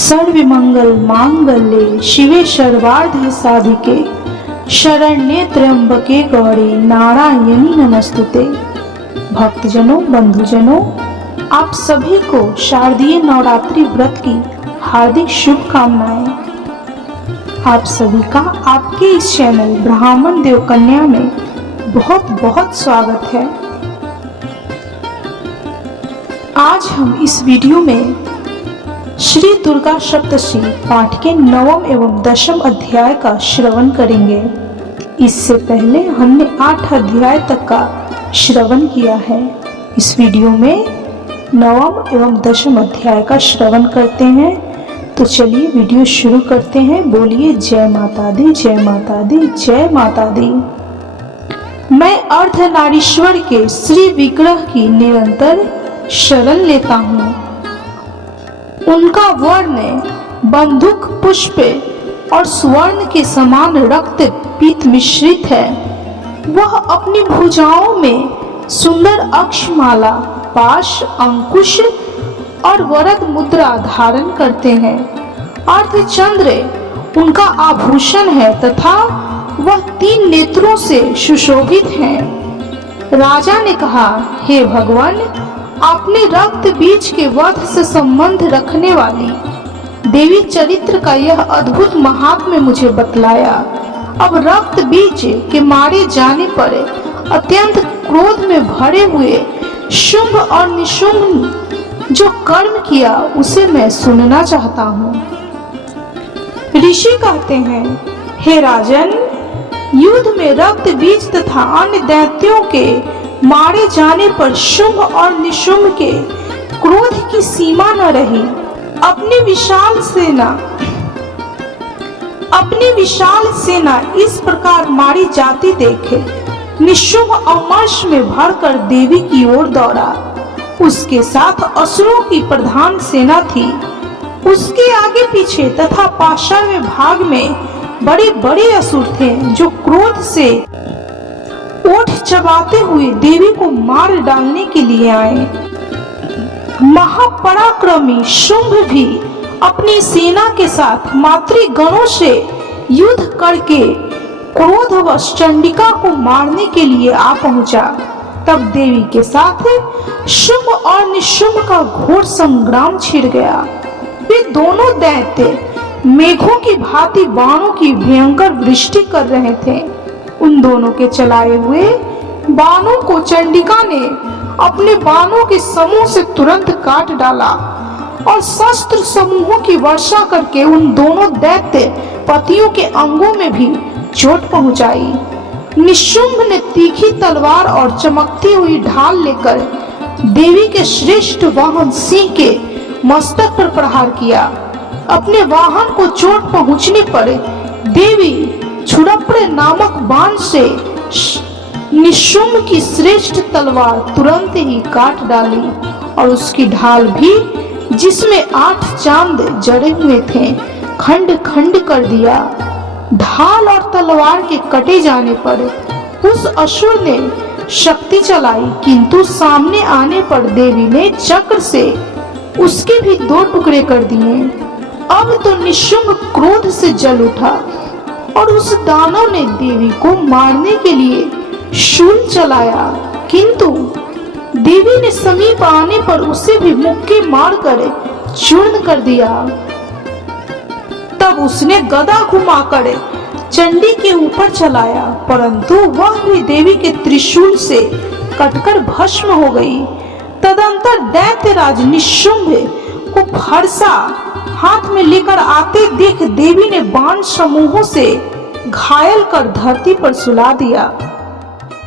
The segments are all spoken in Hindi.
सर्वमंगल मांगल्ये शिवे सर्वार्थ साधिके शरण्ये त्र्यंबके गौरी नारायणी नमस्तुते। भक्तजनों, बंधुजनों, आप सभी को शारदीय नवरात्रि व्रत की हार्दिक शुभकामनाएं। आप सभी का आपके इस चैनल ब्राह्मण देव कन्या में बहुत बहुत स्वागत है। आज हम इस वीडियो में श्री दुर्गा सप्तशती पाठ के 9वें एवं 10वें अध्याय का श्रवण करेंगे। इससे पहले हमने 8 अध्याय तक का श्रवण किया है। इस वीडियो में 9वें एवं 10वें अध्याय का श्रवण करते हैं। तो चलिए वीडियो शुरू करते हैं। बोलिए जय माता दी, जय माता दी, जय माता दी। मैं अर्धनारीश्वर के श्री विग्रह की निरंतर शरण लेता हूँ। उनका वर्ण बंदूक पुष्प और स्वर्ण के समान रक्त पीत मिश्रित है। वह अपनी भुजाओं में सुंदर अक्षमाला, पाश, अंकुश और वरद मुद्रा धारण करते हैं। अर्धचंद्र उनका आभूषण है तथा वह 3 नेत्रों से सुशोभित हैं। राजा ने कहा, हे भगवान, आपने रक्त बीज के वध से संबंध रखने वाली देवी चरित्र का यह अद्भुत महात्म्य मुझे बतलाया। अब रक्त बीज के मारे जाने पर अत्यंत क्रोध में भरे हुए शुंभ और निशुंभ जो कर्म किया उसे मैं सुनना चाहता हूँ। ऋषि कहते हैं, हे राजन, युद्ध में रक्त बीज तथा अन्य दैत्यों के मारे जाने पर शुंभ और निशुंभ के क्रोध की सीमा न रही। अपनी विशाल सेना इस प्रकार मारी जाती देखे निशुंभ अमर्ष में भरकर देवी की ओर दौड़ा। उसके साथ असुरों की प्रधान सेना थी। उसके आगे पीछे तथा पार्श्व भाग में बड़े बड़े असुर थे जो क्रोध से ओठ चबाते हुए देवी को मार डालने के लिए आए। महापराक्रमी शुंभ भी अपनी सेना के साथ मातृगणों से युद्ध करके क्रोधवश चंडिका को मारने के लिए आ पहुंचा। तब देवी के साथ शुंभ और निशुंभ का घोर संग्राम छिड़ गया। वे दोनों दैत्य मेघों की भांति बाणों की भयंकर वृष्टि कर रहे थे। उन दोनों के चलाए हुए बाणों को चंडिका ने अपने बाणों के समूह से तुरंत काट डाला और शस्त्र समूहों की वर्षा करके उन दोनों दैत्य पतियों के अंगों में भी चोट पहुंचाई। निशुंभ ने तीखी तलवार और चमकती हुई ढाल लेकर देवी के श्रेष्ठ वाहन सिंह के मस्तक पर प्रहार किया। अपने वाहन को चोट पहुंचने पर देवी छुड़प्र नामक बाण से निशुंभ की श्रेष्ठ तलवार तुरंत ही काट डाली और उसकी ढाल भी, जिसमें 8 चांद जड़े हुए थे, खंड खंड कर दिया। ढाल और तलवार के कटे जाने पर उस असुर ने शक्ति चलाई, किंतु सामने आने पर देवी ने चक्र से उसके भी 2 टुकड़े कर दिए। अब तो निशुंभ क्रोध से जल उठा और उस दानव ने देवी को मारने के लिए शूल चलाया, किंतु देवी ने समीप आने पर उसे भी मुक्के मारकर चूर्ण कर दिया। तब उसने गदा घुमाकर चंडी के ऊपर चलाया, परंतु वह भी देवी के त्रिशूल से कटकर भस्म हो गई। तदंतर दैत्यराज निशुंभ को फरसा हाथ में लेकर आते देख देवी ने बाण समूहों से घायल कर धरती पर सुला दिया।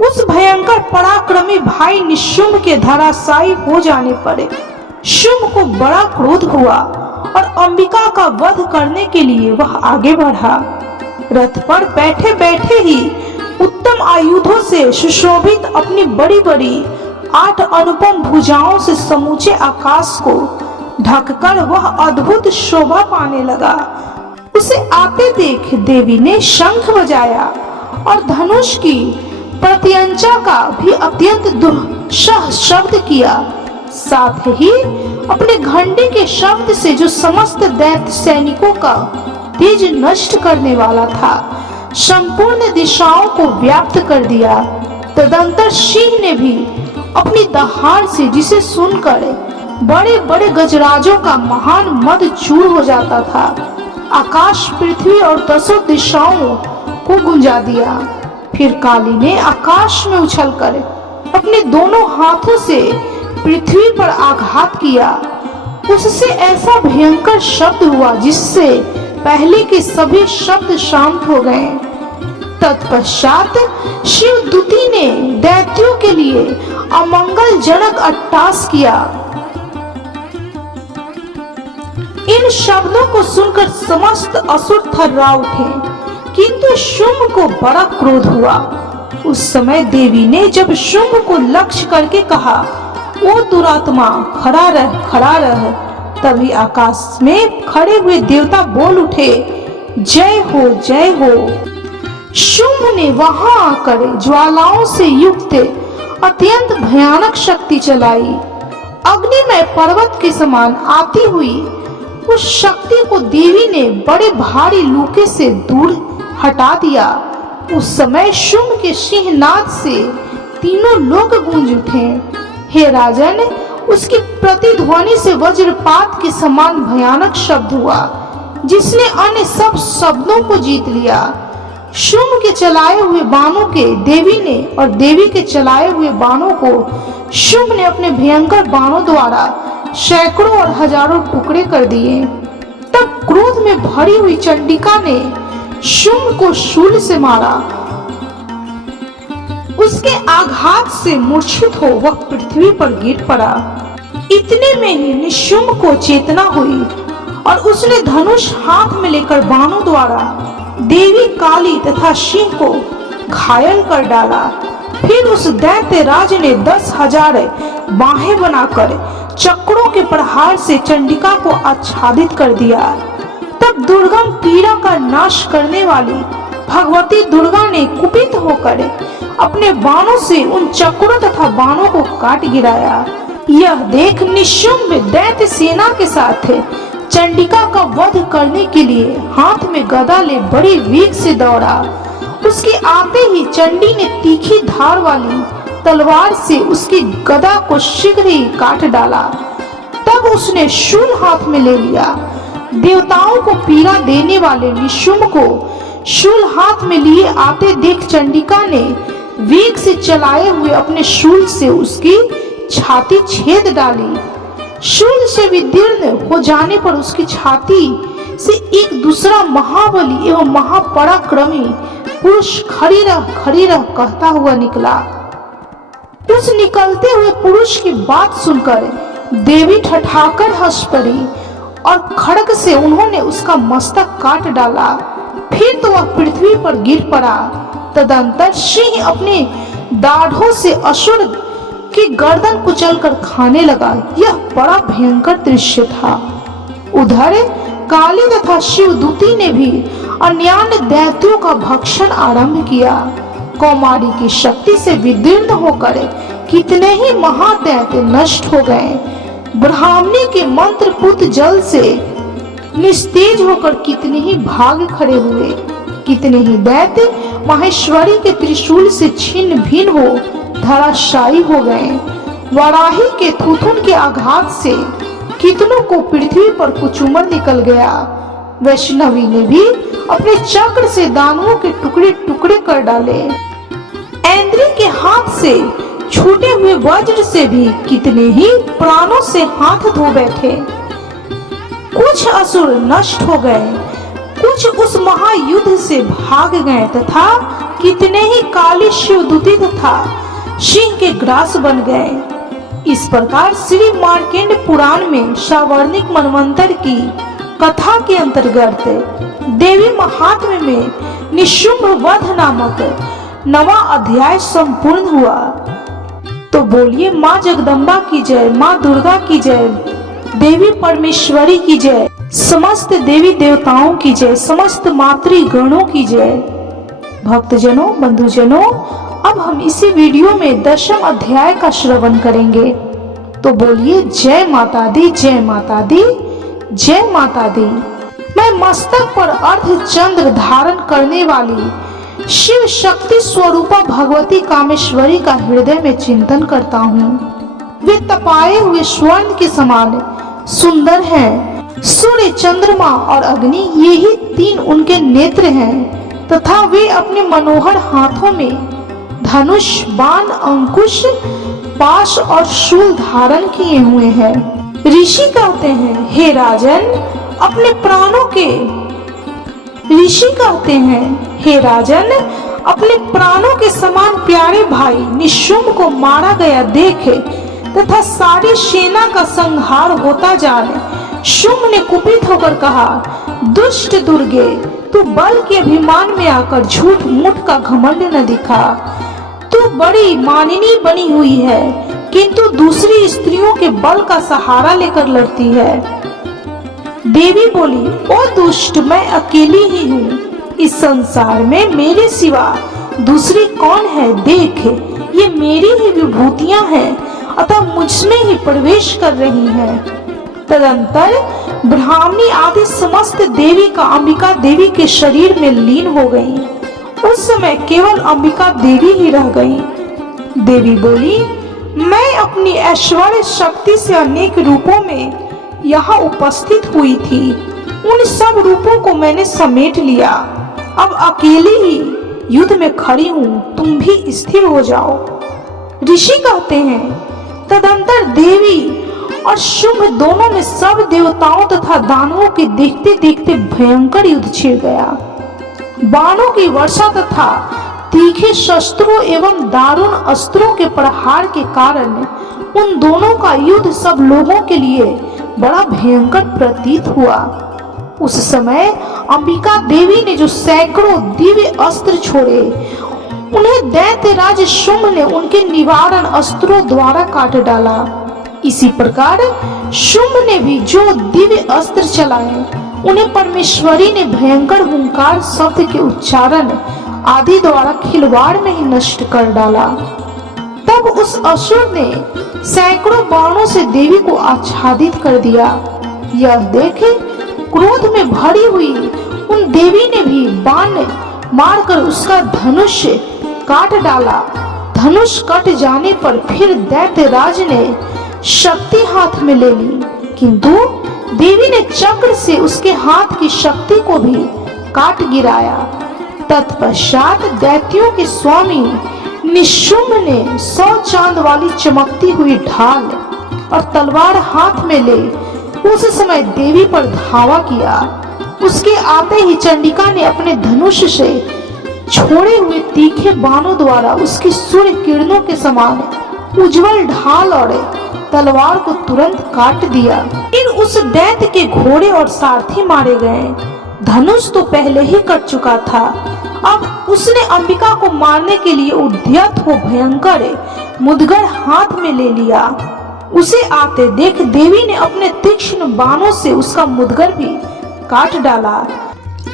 उस भयंकर पराक्रमी भाई निशुंभ के धराशायी हो जाने पर शुंभ को बड़ा क्रोध हुआ और अंबिका का वध करने के लिए वह आगे बढ़ा। रथ पर बैठे बैठे ही उत्तम आयुधों से सुशोभित अपनी बड़ी बड़ी 8 अनुपम भुजाओं से समूचे आकाश को ढककर वह अद्भुत शोभा पाने लगा। उसे आते देख देवी ने शंख बजाया और धनुष की प्रत्यंचा का भी अत्यंत दुस्सह शब्द किया। साथ ही अपने घंटे के शब्द से जो समस्त दैत्य सैनिकों का तेज नष्ट करने वाला था, संपूर्ण दिशाओं को व्याप्त कर दिया। तदंतर सिंह ने भी अपनी दहाड़ से, जिसे सुनकर बड़े बड़े गजराजों का महान मद चूर हो जाता था, आकाश, पृथ्वी और 10 दिशाओं को गुंजा दिया। फिर काली ने आकाश में उछलकर अपने दोनों हाथों से पृथ्वी पर आघात किया। उससे ऐसा भयंकर शब्द हुआ जिससे पहले के सभी शब्द शांत हो गए। तत्पश्चात शिवदूती ने दैत्यों के लिए अमंगलजनक अट्टहास किया। इन शब्दों को सुनकर समस्त असुर थर्रा उठे, किंतु शुंभ को बड़ा क्रोध हुआ। उस समय देवी ने जब शुंभ को लक्ष्य करके कहा, ओ दुरात्मा, खड़ा रह, खड़ा रह, तभी आकाश में खड़े हुए देवता बोल उठे, जय हो, जय हो। शुंभ ने वहां आकर ज्वालाओं से युक्त अत्यंत भयानक शक्ति चलाई। अग्निमय पर्वत के समान आती हुई उस शक्ति को देवी ने बड़े भारी लूके से दूर हटा दिया। उस समय शुंभ के सिंहनाद से तीनों लोग गूंज उठे। हे राजन, उसकी प्रतिध्वनि से वज्रपात के समान भयानक शब्द हुआ, जिसने अन्य सब शब्दों को जीत लिया। शुंभ के चलाए हुए बाणों के देवी ने और देवी के चलाए हुए बाणों को शुंभ ने अपने भयंकर बाणों द्वारा सैकड़ों और हजारों टुकड़े कर दिए। तब क्रोध में भरी हुई चंडिका ने शुंभ को शूल से मारा। उसके आघात से मूर्छित हो वह पृथ्वी पर गिर पड़ा। इतने में ही निशुंभ को चेतना हुई और उसने धनुष हाथ में लेकर बाणों द्वारा देवी काली तथा सिंह को घायल कर डाला। फिर उस दैत्य राज ने 10,000 बाहें बनाकर चक्रों के प्रहार से चंडिका को आच्छादित कर दिया। तब दुर्गम पीड़ा का नाश करने वाली भगवती दुर्गा ने कुपित होकर अपने बाणों से उन चक्रों तथा बाणों को काट गिराया। यह देख निशुंभ दैत्य सेना के साथ चंडिका का वध करने के लिए हाथ में गदा ले बड़ी वेग से दौड़ा। उसके आते ही चंडी ने तीखी धार वाली तलवार से उसकी गदा को शीघ्र ही काट डाला। तब उसने शूल हाथ में ले लिया। देवताओं को पीड़ा देने वाले निशुंभ को शूल हाथ में लिए आते देख चंडिका ने वेग से चलाए हुए अपने शूल से उसकी छाती छेद डाली। शूल से विदीर्ण हो जाने पर उसकी छाती से एक दूसरा महाबली एवं महापराक्रमी पुरुष खड़ी रह कहता हुआ निकला। उस निकलते हुए पुरुष की बात सुनकर देवी ठठाकर हंस पड़ी और खड्ग से उन्होंने उसका मस्तक काट डाला। फिर तो वह पृथ्वी पर गिर पड़ा। तदंतर सिंह अपने दाढ़ों से असुर की गर्दन कुचलकर खाने लगा। यह बड़ा भयंकर दृश्य था। उधर काली तथा शिवदूती ने भी अन्यान्य दैत्यों का भक्षण आरंभ किया। कौमारी की शक्ति से विदीर्ण होकर कितने ही महादैत्य नष्ट हो गए। ब्राह्मणी के मंत्रपूत जल से निस्तेज होकर कितने ही भाग खड़े हुए। कितने ही दैत्य माहेश्वरी के त्रिशूल से छिन्न भिन्न हो धराशायी हो गए। वराही के थुथुन के आघात से कितनों को पृथ्वी पर कुचुमर निकल गया। वैष्णवी ने भी अपने चक्र से दानवों के टुकड़े टुकड़े कर डाले। ऐन्द्री के हाथ से छूटे हुए वज्र से भी कितने ही प्राणों से हाथ धो बैठे। कुछ असुर नष्ट हो गए, कुछ उस महायुद्ध से भाग गए तथा कितने ही काली शिवदूती तथा सिंह के ग्रास बन गए। इस प्रकार श्री मार्कंड पुराण में सावर्णिक मनवंतर की कथा के अंतर्गत देवी महात्म्य में निशुंभ वध नामक 9वां अध्याय संपूर्ण हुआ। तो बोलिए माँ जगदम्बा की जय, माँ दुर्गा की जय, देवी परमेश्वरी की जय, समस्त देवी देवताओं की जय, समस्त मातृगणों की जय। भक्तजनों, बंधुजनों, अब हम इसी वीडियो में 10वें अध्याय का श्रवण करेंगे। तो बोलिए जय माता दी, जय माता दी, जय माता दी। मैं मस्तक पर अर्धचंद्र धारण करने वाली शिव शक्ति स्वरूपा भगवती कामेश्वरी का हृदय में चिंतन करता हूँ। वे तपाए हुए स्वर्ण के समान सुंदर हैं। सूर्य, चंद्रमा और अग्नि, ये ही तीन उनके नेत्र हैं तथा वे अपने मनोहर हाथों में धनुष, बाण, अंकुश, पाश और शूल धारण किए हुए हैं। ऋषि कहते हैं, हे राजन, अपने प्राणों के ऋषि कहते हैं, हे राजन, अपने प्राणों के समान प्यारे भाई निशुंभ को मारा गया देखे तथा सारी सेना का संहार होता जाने शुंभ ने कुपित होकर कहा, दुष्ट दुर्गे, तू बल के अभिमान में आकर झूठ मूठ का घमंड न दिखा। तू बड़ी मानिनी बनी हुई है किंतु दूसरी स्त्रियों के बल का सहारा लेकर लड़ती है। देवी बोली, ओ दुष्ट, मैं अकेली ही हूँ। इस संसार में मेरे सिवा दूसरी कौन है? देख, ये मेरी ही विभूतियां हैं अतः मुझमें ही प्रवेश कर रही हैं। तदंतर ब्राह्मणी आदि समस्त देवी का अंबिका देवी के शरीर में लीन हो गई। उस समय केवल अंबिका देवी ही रह गई। देवी बोली, मैं अपनी ऐश्वर्य शक्ति से अनेक रूपों में यहाँ उपस्थित हुई थी। उन सब रूपों को मैंने समेट लिया। अब अकेली ही युद्ध में खड़ी हूँ, तुम भी स्थिर हो जाओ। ऋषि कहते हैं, तदंतर देवी और शुंभ दोनों में सब देवताओं तथा दानवों के देखते देखते भयंकर युद्ध छिड़ गया। बाणों की वर्षा तथा तीखे शस्त्रों एवं दारुण अस्त्रों के प्रहार के कारण उन दोनों का युद्ध सब लोगों के लिए बड़ा भयंकर प्रतीत हुआ। उस समय अंबिका देवी ने जो सैकड़ों दिव्य अस्त्र छोड़े, उन्हें दैत्यराज शुंभ ने उनके निवारण अस्त्रों द्वारा काट डाला। इसी प्रकार शुंभ ने भी जो दिव्य अस्त्र चलाए, उन्हें परमेश्वरी ने भयंकर हुंकार शब्द के उच्चारण आदि द्वारा खिलवाड़ में ही नष्ट कर डाला। तब उस असुर ने सैकड़ों बाणों से देवी को आच्छादित कर दिया। यह देखे क्रोध में भरी हुई उन देवी ने भी बाण मारकर उसका धनुष काट डाला। धनुष कट जाने पर फिर दैत्यराज ने शक्ति हाथ में ले ली, किंतु देवी ने चक्र से उसके हाथ की शक्ति को भी काट गिराया। तत्पश्चात दैत्यों के स्वामी निशुंभ ने 100 चांद वाली चमकती हुई ढाल और तलवार हाथ में ले उस समय देवी पर धावा किया। उसके आते ही चंडिका ने अपने धनुष से छोड़े हुए तीखे बाणों द्वारा उसकी सूर्य किरणों के समान उज्जवल ढाल और तलवार को तुरंत काट दिया। फिर उस दैत्य के घोड़े और सारथी मारे गए। धनुष तो पहले ही कट चुका था। अब उसने अंबिका को मारने के लिए उद्यत हो भयंकर मुदगर हाथ में ले लिया। उसे आते देख देवी ने अपने तीक्ष्ण बाणों से उसका मुदगर भी काट डाला।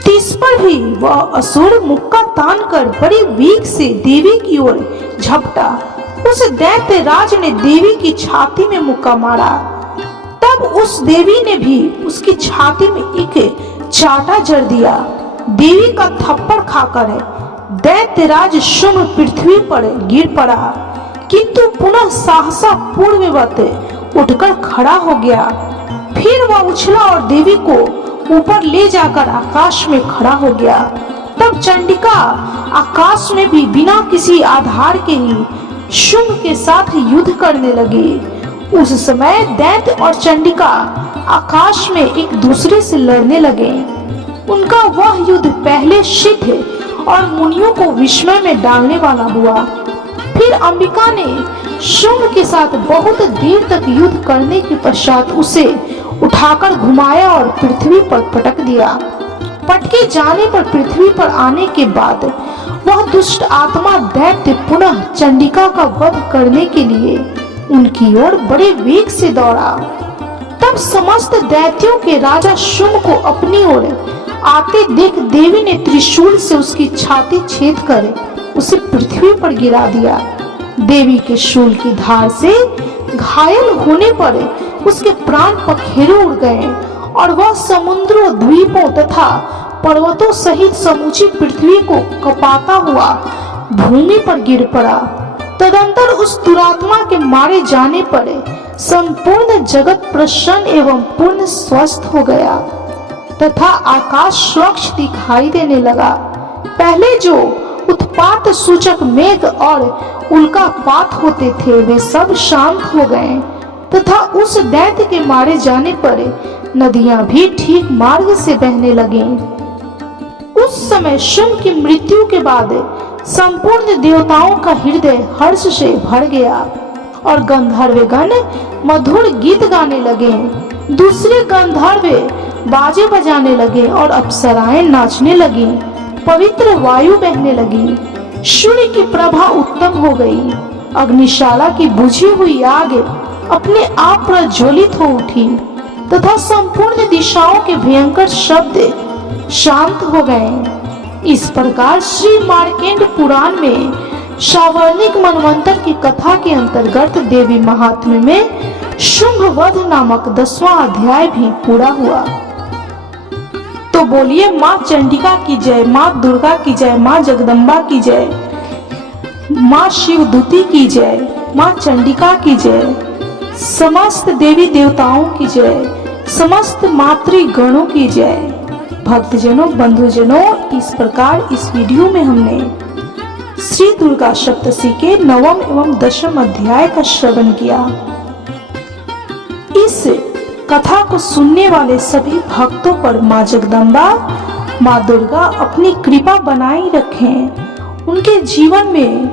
इस पर भी वह असुर मुक्का तान कर बड़ी वेग से देवी की ओर झपटा। उस दैत्य राज ने देवी की छाती में मुक्का मारा। तब उस देवी ने भी उसकी छाती में एक चाटा जड़ दिया। देवी का थप्पड़ खाकर दैत्यराज शुंभ पृथ्वी पर गिर पड़ा, किंतु पुनः सहसा पूर्ववत उठकर खड़ा हो गया। फिर वह उछला और देवी को ऊपर ले जाकर आकाश में खड़ा हो गया। तब चंडिका आकाश में भी बिना किसी आधार के ही शुंभ के साथ युद्ध करने लगी। उस समय दैत्य और चंडिका आकाश में एक दूसरे से लड़ने लगे। उनका वह युद्ध पहले सिद्ध और मुनियों को विस्मय में डालने वाला हुआ। फिर अंबिका ने शुंभ के साथ बहुत देर तक युद्ध करने के पश्चात उसे उठाकर घुमाया और पृथ्वी पर पटक दिया। पटके जाने पर पृथ्वी पर आने के बाद वह दुष्ट आत्मा दैत्य पुनः चंडिका का वध करने के लिए उनकी ओर बड़े वेग से दौड़ा। तब समस्त दैत्यों के राजा शुंभ को अपनी ओर आते देख देवी ने त्रिशूल से उसकी छाती छेद कर उसे पृथ्वी पर गिरा दिया। देवी के शूल की धार से घायल होने पर उसके प्राण पखेरु उड़ गए और वह समुद्रों, द्वीपों तथा पर्वतों सहित समूची पृथ्वी को कपाता हुआ भूमि पर गिर पड़ा। तदंतर उस दुरात्मा के मारे जाने पर संपूर्ण जगत प्रसन्न एवं पूर्ण स्वस्थ हो गया तथा आकाश स्वच्छ दिखाई देने लगा। पहले जो उत्पात सूचक मेघ और उल्कापात होते थे वे सब शांत हो गए तथा उस दैत्य के मारे जाने पर नदियां भी ठीक मार्ग से बहने लगीं। उस समय शुंभ की मृत्यु के बाद संपूर्ण देवताओं का हृदय हर्ष से भर गया और गंधर्वगण मधुर गीत गाने लगे। दूसरे गंधर्व बाजे बजाने लगे और अप्सराएं नाचने लगी। पवित्र वायु बहने लगी। सूर्य की प्रभा उत्तम हो गई। अग्निशाला की बुझी हुई आग अपने आप प्रज्वलित हो उठी तथा संपूर्ण दिशाओं के भयंकर शब्द शांत हो गए। इस प्रकार श्री मार्केंड पुराण में सावर्णिक मनवंतर की कथा के अंतर्गत देवी महात्म्य में शुंभ वध नामक 10वां अध्याय भी पूरा हुआ। तो बोलिए माँ चंडिका की जय, माँ दुर्गा की जय, माँ जगदम्बा की जय, माँ शिवदूती की जय, माँ चंडिका की जय, समस्त देवी देवताओं की जय, समस्त मातृगणों की जय। भक्तजनों, बंधुजनों, इस प्रकार इस वीडियो में हमने श्री दुर्गा सप्तशती के 9वें एवं 10वें अध्याय का श्रवण किया। इस कथा को सुनने वाले सभी भक्तों पर माँ जगदम्बा, माँ दुर्गा अपनी कृपा बनाई रखें। उनके जीवन में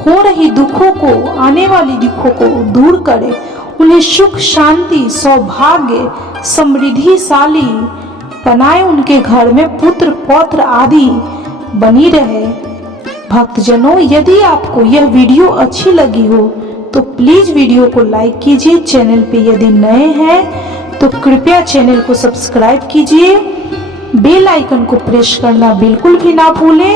हो रही दुखों को, आने वाली दुखों को दूर करे। उन्हें सुख, शांति, सौभाग्य, समृद्धिशाली बनाए। उनके घर में पुत्र पौत्र आदि बनी रहे। भक्तजनों, यदि आपको यह वीडियो अच्छी लगी हो तो प्लीज वीडियो को लाइक कीजिए। चैनल पे यदि नए हैं तो कृपया चैनल को सब्सक्राइब कीजिए। बेल आइकन को प्रेस करना बिल्कुल भी ना भूलें।